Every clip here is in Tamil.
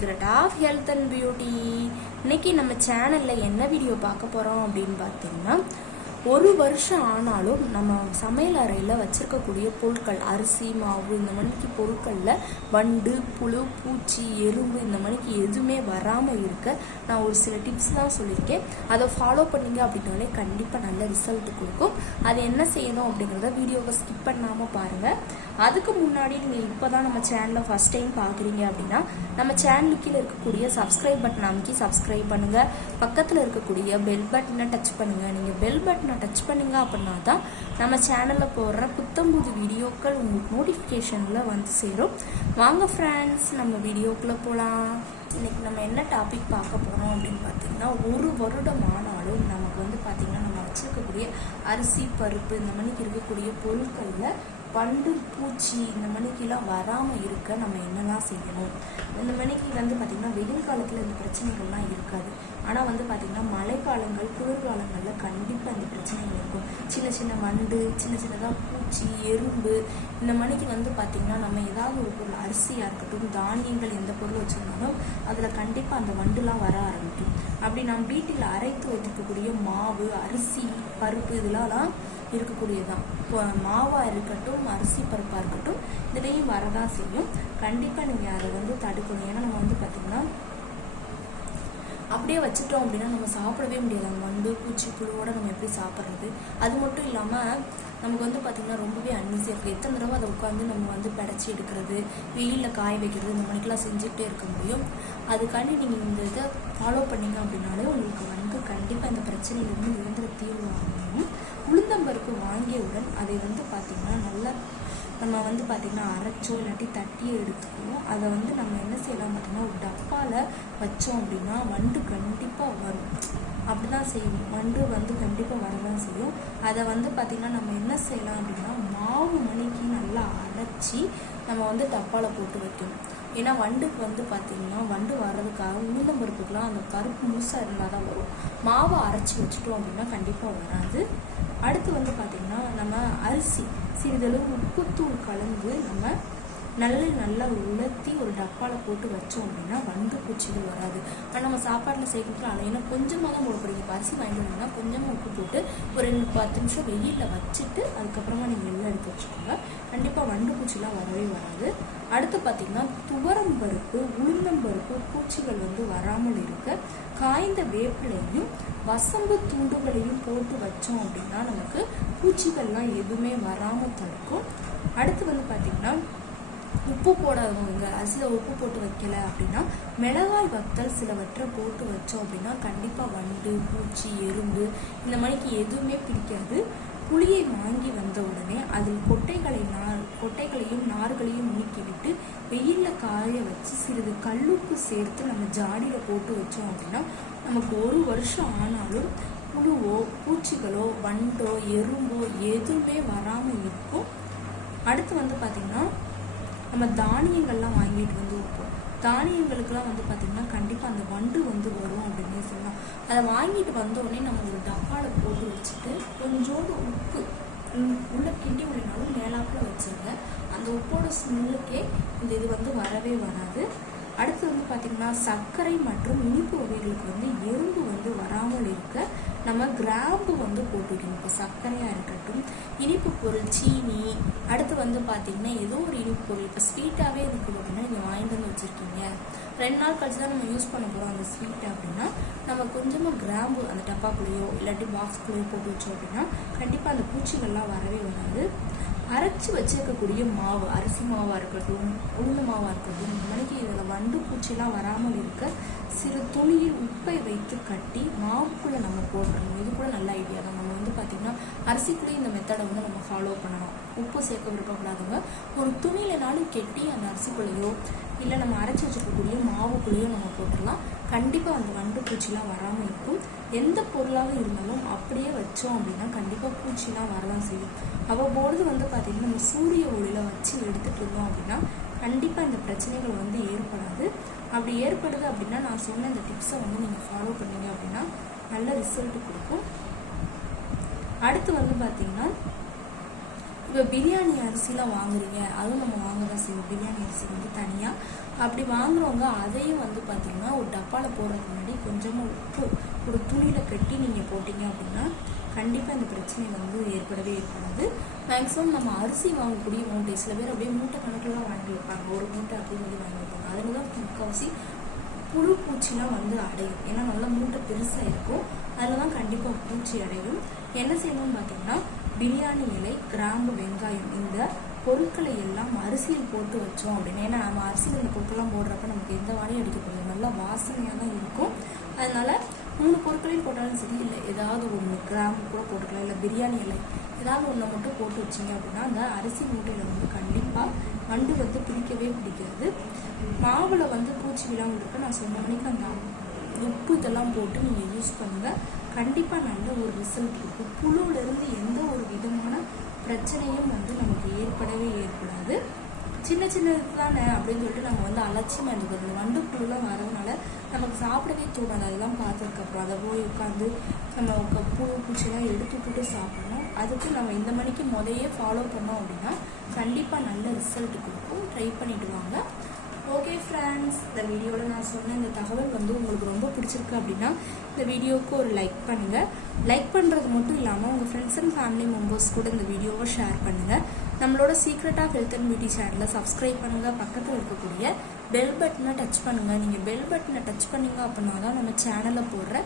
Secret of health and beauty. இன்னைக்கு நம்ம சேனல்ல என்ன வீடியோ பார்க்க போறோம் அப்படின்னு பார்த்தீங்கன்னா, ஒரு வருஷம் ஆனாலும் நம்ம சமையல் அறையில் வச்சிருக்கக்கூடிய பொருட்கள், அரிசி மாவு இந்த மணிக்கு பொருட்களில் வண்டு, புழு, பூச்சி, எறும்பு இந்த மணிக்கு எதுவுமே வராமல் இருக்க நான் ஒரு சில டிப்ஸ் தான் சொல்லியிருக்கேன். அதை ஃபாலோ பண்ணிங்க அப்படின்னாலே கண்டிப்பாக நல்ல ரிசல்ட் கொடுக்கும். அது என்ன செய்யணும் அப்படிங்கிறத வீடியோவை ஸ்கிப் பண்ணாமல் பாருங்கள். அதுக்கு முன்னாடி நீங்கள் இப்போ தான் நம்ம சேனலை ஃபஸ்ட் டைம் பார்க்குறீங்க அப்படின்னா நம்ம சேனலுக்கு கீழே இருக்கக்கூடிய சப்ஸ்கிரைப் பட்டன் அமைக்கி சப்ஸ்கிரைப் பண்ணுங்கள். பக்கத்தில் இருக்கக்கூடிய பெல் பட்டனை டச் பண்ணுங்கள். நீங்கள் பெல் பட்டன் டச் பண்ணுங்க அப்படின்னா தான் நம்ம சேனலில் போடுற புத்தம்புது வீடியோக்கள் உங்களுக்கு நோட்டிஃபிகேஷனில் வந்து சேரும். வாங்க ஃப்ரெண்ட்ஸ், நம்ம வீடியோக்குள்ளே போகலாம். இன்னைக்கு நம்ம என்ன டாபிக் பார்க்க போகிறோம் அப்படின்னு பார்த்தீங்கன்னா, ஒரு வருடம் ஆனாலும் நமக்கு வந்து பார்த்திங்கன்னா நம்ம வச்சுருக்கக்கூடிய அரிசி, பருப்பு இந்த மணிக்கு இருக்கக்கூடிய பொருட்களில் வண்டு, பூச்சி இந்த மணிக்கெல்லாம் வராமல் இருக்க நம்ம என்னெல்லாம் செய்யணும். இந்த மணிக்கு வந்து பார்த்திங்கன்னா வெயில் காலத்தில் இந்த பிரச்சனைகள்லாம் இருக்காது. ஆனால் வந்து பார்த்திங்கன்னா மழைக்காலங்கள், குளிர்காலங்களில் கண்டிப்பாக இந்த பிரச்சனைகள் இருக்கும். சின்ன சின்ன வண்டு, சின்ன சின்னதாக பூச்சி, எறும்பு இந்த மணிக்கு வந்து பார்த்திங்கன்னா நம்ம ஏதாவது ஒரு பொருள், அரிசியாக இருக்கட்டும், தானியங்கள் எந்த பொருள் வச்சுருந்தாலும் அதில் கண்டிப்பாக அந்த வண்டுலாம் வர ஆரம்பிக்கும். அப்படி நம்ம வீட்டில் அரைத்து வைத்திருக்கக்கூடிய மாவு, அரிசி, பருப்பு இதெல்லாம் இருக்கக்கூடியதான். இப்போ மாவாக இருக்கட்டும், அரிசி பருப்பாக இருக்கட்டும், இதுலேயும் வரதான் செய்யும். கண்டிப்பாக நீங்கள் அதை வந்து தடுக்கணும். ஏன்னா நம்ம வந்து பார்த்திங்கன்னா அப்படியே வச்சுட்டோம் அப்படின்னா நம்ம சாப்பிடவே முடியாது. அந்த வண்டு, பூச்சி, புழுவோடு நம்ம எப்படி சாப்பிட்றது? அது மட்டும் இல்லாமல் நமக்கு வந்து பார்த்திங்கன்னா ரொம்பவே அன்ஈஸியாக இருக்குது. எத்தனை தடவை அதை உட்காந்து நம்ம வந்து படைச்சி எடுக்கிறது, வெயிலில் காய வைக்கிறது, இந்த மணிக்கெல்லாம் செஞ்சுக்கிட்டே இருக்க முடியும். அதுக்காண்டி நீங்கள் இந்த இதை ஃபாலோ பண்ணிங்க அப்படின்னாலே உங்களுக்கு வந்து கண்டிப்பாக இந்த பிரச்சனையிலேருந்து நிரந்தர தீர்வு ஆகணும். உளுந்தம்பருப்பு வாங்கியவுடன் அதை வந்து பார்த்திங்கன்னா நல்லா நம்ம வந்து பார்த்திங்கன்னா அரைச்சோ இல்லாட்டி தட்டியோ எடுத்துக்குவோம். அதை வந்து நம்ம என்ன செய்யலாம் பார்த்திங்கன்னா ஒரு டப்பாவில் வச்சோம் அப்படின்னா வண்டு கண்டிப்பாக வரும். அப்படி தான் செய்யும். வண்டு வந்து கண்டிப்பாக வரதான் செய்யும். அதை வந்து பார்த்திங்கன்னா நம்ம என்ன செய்யலாம் அப்படின்னா மாவு மணிக்கு நல்லா அரைச்சி நம்ம வந்து டப்பாவில் போட்டு வைக்கணும். ஏன்னா வண்டுக்கு வந்து பார்த்திங்கன்னா வண்டு வர்றதுக்காக உளுந்தம்பருப்புக்கெலாம் அந்த பருப்பு முழுசாக இருந்தால் தான் வரும். மாவை அரைச்சி வச்சுட்டோம் அப்படின்னா கண்டிப்பாக வராது. அடுத்து வந்து பார்த்திங்கன்னா நம்ம அரிசி சிறிதளவு உப்புத்தூள் கலந்து நம்ம நல்லா உலர்த்தி ஒரு டப்பாவில் போட்டு வச்சோம் அப்படின்னா வண்டு, பூச்சிகள் வராது. ஆனால் நம்ம சாப்பாட்டில் சேர்க்கறதுல அலையினா கொஞ்சமாக தான் போடப்படுங்க. இப்போ அரிசி வாங்கிட்டு வந்தீங்கன்னா கொஞ்சமாக உப்பு போட்டு ஒரு 10 நிமிஷம் வெயிலில் வச்சுட்டு அதுக்கப்புறமா நீங்கள் எல்லாம் எடுத்து வச்சுக்கோங்க. கண்டிப்பாக வண்டு, பூச்சிலாம் வரவே வராது. அடுத்து பார்த்திங்கன்னா துவரம்பருப்பு, உளுந்தம்பருப்பு பூச்சிகள் வந்து வராமல் இருக்க காய்ந்த வேப்பிலையும் வசம்பு துண்டுகளையும் போட்டு வச்சோம் அப்படின்னா நமக்கு பூச்சிகள்லாம் எதுவுமே வராமல் தடுக்கும். அடுத்து வந்து பார்த்திங்கன்னா உப்பு போடாதவங்க, அரிசியில் உப்பு போட்டு வைக்கல அப்படின்னா மிளகாய் வத்தல் சிலவற்றை போட்டு வச்சோம் அப்படின்னா கண்டிப்பாக வண்டு, பூச்சி, எறும்பு இந்த மாதிரிக்கு எதுவுமே பிடிக்காது. புளியை வாங்கி வந்த உடனே அதில் கொட்டைகளையும் நார்களையும் நீக்கிவிட்டு வெயிலில் காய வச்சு சிறிது கல்லுப்பு சேர்த்து நம்ம ஜாடியில் போட்டு வச்சோம் அப்படின்னா நமக்கு ஒரு வருஷம் ஆனாலும் புழுவோ, பூச்சிகளோ, வண்டோ, எறும்போ எதுவுமே வராமல் இருக்கும். அடுத்து வந்து பார்த்திங்கன்னா நம்ம தானியங்கள்லாம் வாங்கிட்டு வந்து வைப்போம். தானியங்களுக்கெல்லாம் வந்து பார்த்திங்கன்னா கண்டிப்பாக அந்த வண்டு வந்து வரும் அப்படின்னே சொல்லலாம். அதை வாங்கிட்டு வந்தோடனே நம்ம ஒரு டப்பாவில் போட்டு வச்சுட்டு கொஞ்சோண்டு உப்பு உள்ளே கிண்டி விடனாலும் மேலாப்பில் வச்சுருங்க. அந்த உப்போட ஸ்மெல்லுக்கே இந்த இது வந்து வரவே வராது. அடுத்து வந்து பார்த்திங்கன்னா சர்க்கரை மற்றும் இனிப்பு வகைகளுக்கு வந்து எறும்பு வந்து வராமல் இருக்க நம்ம கிராம்பு வந்து போட்டு வைக்கணும். இப்போ சர்க்கரையாக இருக்கட்டும், இனிப்பு பொருள், சீனி, அடுத்து வந்து பார்த்திங்கன்னா ஏதோ ஒரு இனிப்பு பொருள், இப்போ ஸ்வீட்டாகவே இருக்குது அப்படின்னா நீங்கள் வாங்கிட்டு வந்து வச்சுருக்கீங்க, 2 நாள் கழிச்சு தான் நம்ம யூஸ் பண்ண போகிறோம் அந்த ஸ்வீட்டை அப்படின்னா நம்ம கொஞ்சமாக கிராம்பு அந்த டப்பாக்குள்ளேயோ இல்லாட்டி பாக்ஸ்குள்ளேயோ போட்டு வச்சோம் அப்படின்னா கண்டிப்பாக அந்த பூச்சிகள்லாம் வரவே வராது. அரைச்சி வச்சிருக்கக்கூடிய மாவு, அரிசி மாவாக இருக்கட்டும், உளுந்து மாவாக இருக்கட்டும், இந்த மணிக்கு இதில் வண்டு, பூச்சிலாம் வராமல் இருக்க சிறு துணியில் உப்பை வைத்து கட்டி மாவுக்குள்ளே நம்ம போடணும். இது கூட நல்ல ஐடியா தான். நம்ம வந்து பார்த்திங்கன்னா அரிசிக்குள்ளேயே இந்த மெத்தடை வந்து நம்ம ஃபாலோ பண்ணலாம். உப்பு சேர்க்க விருப்பப்படாதவங்க ஒரு துணியிலனாலும் கெட்டி அந்த அரிசிக்குள்ளேயோ இல்லை நம்ம அரைச்சி வச்சுக்கக்கூடிய மாவுக்குள்ளேயோ நம்ம போட்டுடலாம். கண்டிப்பாக அந்த வண்டு, பூச்சிலாம் வராமல் இருக்கும். எந்த பொருளாக இருந்தாலும் அப்படியே வச்சோம் அப்படின்னா கண்டிப்பாக பூச்சிலாம் வரதான் செய்யும். அவ்வப்பொழுது வந்து பார்த்திங்கன்னா நம்ம சூரிய ஒளியில் வச்சு எடுத்துகிட்டு இருந்தோம் அப்படின்னா கண்டிப்பாக இந்த பிரச்சனைகள் வந்து ஏற்படாது. அப்படி ஏற்படுது அப்படின்னா நான் சொன்ன இந்த டிப்ஸை வந்து நீங்கள் ஃபாலோ பண்ணீங்க அப்படின்னா நல்ல ரிசல்ட் கொடுக்கும். அடுத்து வந்து பார்த்திங்கன்னா இப்போ பிரியாணி அரிசிலாம் வாங்குறீங்க, அதுவும் நம்ம வாங்க தான் செய்வோம். பிரியாணி அரிசி வந்து தனியாக அப்படி வாங்குறவங்க அதையும் வந்து பார்த்திங்கன்னா ஒரு டப்பாவில் போடுறதுக்கு முன்னாடி கொஞ்சமாக உப்பு ஒரு துணியில் கட்டி நீங்கள் போட்டிங்க அப்படின்னா கண்டிப்பாக இந்த பிரச்சனை வந்து ஏற்படவே ஏற்படாது. மேக்ஸிமம் நம்ம அரிசி வாங்கக்கூடிய மூட்டை சில பேர் அப்படியே மூட்டை கணக்கிலாம் வாங்கி வைப்பாங்க, ஒரு மூட்டை அப்படியே வந்து வாங்கி வைப்பாங்க. அதில் தான் முக்கால்வாசி புழு பூச்சிலாம் வந்து அடையும். ஏன்னா நல்லா மூட்டை பெருசாக இருக்கும், அதில் தான் கண்டிப்பாக பூச்சி அடையும். என்ன செய்யணும்னு பார்த்தீங்கன்னா பிரியாணி இலை, கிராம்பு, வெங்காயம் இந்த பொருட்களை எல்லாம் அரிசியில் போட்டு வச்சோம் அப்படின்னா, ஏன்னா நம்ம அரிசியில் இந்த பொருட்கள்லாம் போடுறப்ப நமக்கு எந்த வாடையும் அடிக்கப்படுது, நல்லா வாசனையாக தான் இருக்கும். அதனால 3 பொருட்களையும் போட்டாலும் சரி, இல்லை ஏதாவது ஒன்று கிராம்பு கூட போட்டுக்கலாம், இல்லை பிரியாணி இலை ஏதாவது ஒன்றை மட்டும் போட்டு வச்சிங்க அப்படின்னா அந்த அரிசி மூட்டையில் வந்து கண்டிப்பாக வண்டு வந்து பிடிக்கவே பிடிக்காது. மாவில் வந்து பூச்சி விழாமல் இருக்க நான் சொன்ன மணிக்கு அந்த உப்பு இதெல்லாம் போட்டு நீங்கள் யூஸ் பண்ணுங்கள், கண்டிப்பாக நல்ல ஒரு ரிசல்ட் இருக்கும். புழுவிலிருந்து எந்த ஒரு விதமான பிரச்சனையும் வந்து நமக்கு ஏற்படவே ஏற்படாது. சின்ன சின்னது தானே அப்படின்னு சொல்லிட்டு நம்ம வந்து அலட்சியமாக இருந்துக்கிறது. இந்த வண்டு புழுலாம் வரதுனால நமக்கு சாப்பிடவே தோணாது. அதெல்லாம் பார்த்ததுக்கப்புறம் அதை போய் உட்காந்து நம்ம புழு பூச்சியெல்லாம் எடுத்து விட்டுட்டு சாப்பிடணும். அதுக்கு நம்ம இந்த மணிக்கு முதையே ஃபாலோ பண்ணோம் அப்படின்னா கண்டிப்பாக நல்ல ரிசல்ட் கொடுக்கும். ட்ரை பண்ணிட்டு வாங்க. ஓகே ஃப்ரெண்ட்ஸ், இந்த வீடியோவில் நான் சொன்ன இந்த தகவல் வந்து உங்களுக்கு ரொம்ப பிடிச்சிருக்கு அப்படின்னா இந்த வீடியோவுக்கு ஒரு லைக் பண்ணுங்கள். லைக் பண்ணுறது மட்டும் இல்லாமல் உங்கள் ஃப்ரெண்ட்ஸ் அண்ட் ஃபேமிலி மெம்பர்ஸ் கூட இந்த வீடியோவை ஷேர் பண்ணுங்கள். நம்மளோட secret of health and beauty சேனலை சப்ஸ்கிரைப் பண்ணுங்கள். பக்கத்தில் இருக்கக்கூடிய பெல் பட்டனை டச் பண்ணுங்கள். நீங்கள் பெல் பட்டனை டச் பண்ணிங்க அப்படின்னா தான் நம்ம சேனலில் போடுற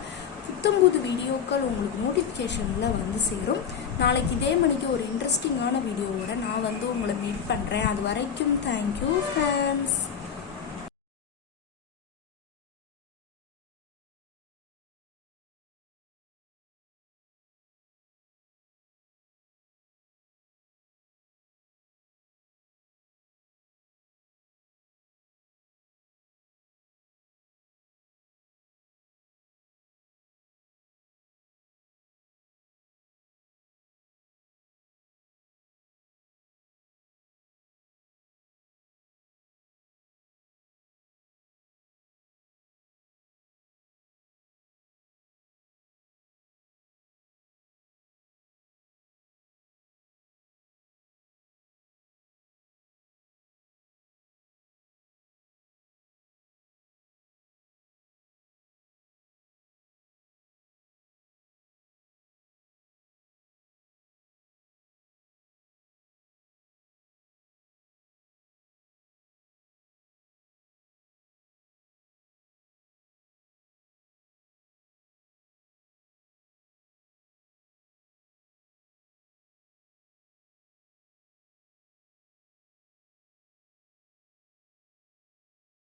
புத்தம்புது வீடியோக்கள் உங்களுக்கு நோட்டிஃபிகேஷனில் வந்து சேரும். நாளைக்கு இதே மணிக்கு ஒரு இன்ட்ரெஸ்டிங்கான வீடியோவோட நான் வந்து உங்களை மீட் பண்ணுறேன். அது வரைக்கும் தேங்க்யூ ஃப்ரெண்ட்ஸ்.